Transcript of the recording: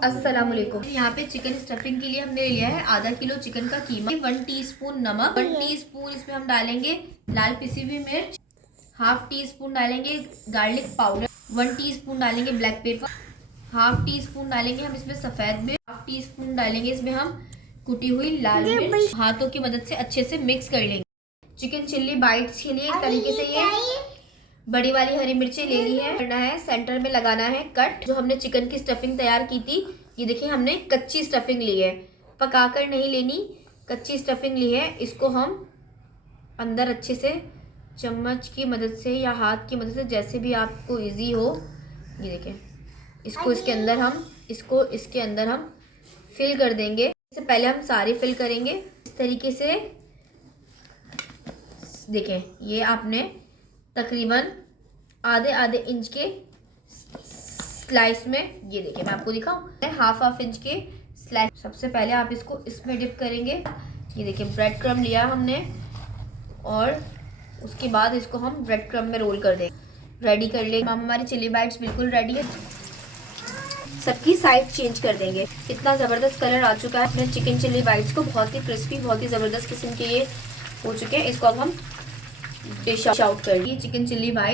अस्सलामुअलैकुम। यहाँ पे चिकन स्टफिंग के लिए हमने लिया है आधा किलो चिकन का कीमा, 1 टीस्पून नमक, 1 टीस्पून इसमें हम डालेंगे लाल पिसी हुई मिर्च, हाफ टी स्पून डालेंगे गार्लिक पाउडर, 1 टीस्पून डालेंगे black pepper, half tea spoon डालेंगे हम इसमें सफेद मिर्च, हाफ टी स्पून डालेंगे इसमें हम कुटी हुई लाल मिर्च। हाथों की मदद से अच्छे से मिक्स कर लेंगे। चिकन चिल्ली बाइट्स के लिए इस तरीके से ये बड़ी वाली हरी मिर्ची ले ली है, करना है सेंटर में लगाना है कट। जो हमने चिकन की स्टफिंग तैयार की थी, ये देखिए हमने कच्ची स्टफिंग ली है, पकाकर नहीं लेनी, कच्ची स्टफिंग ली है। इसको हम अंदर अच्छे से चम्मच की मदद से या हाथ की मदद से, जैसे भी आपको इजी हो, ये देखिए इसको इसके अंदर हम फिल कर देंगे। इससे पहले हम सारी फिल करेंगे इस तरीके से। देखें ये आपने तकरीबन आधे इंच के स्लाइस में, ये देखिए मैं आपको दिखाऊं, हाफ इंच के स्लाइस। सबसे पहले आप इसको इसमें डिप करेंगे। ये देखिए ब्रेड क्रम्ब लिया हमने और उसके बाद इसको हम ब्रेड क्रम्ब में रोल कर देंगे। रेडी कर ले। हमारी चिली बाइट्स बिल्कुल रेडी है। सबकी साइड चेंज कर देंगे। कितना ज़बरदस्त कलर आ चुका है अपने चिकन चिली बाइट्स को, बहुत ही क्रिस्पी, बहुत ही ज़बरदस्त किस्म के ये हो चुके हैं। इसको अब हम डिश आउट कर लिए चिकन चिल्ली बाइट।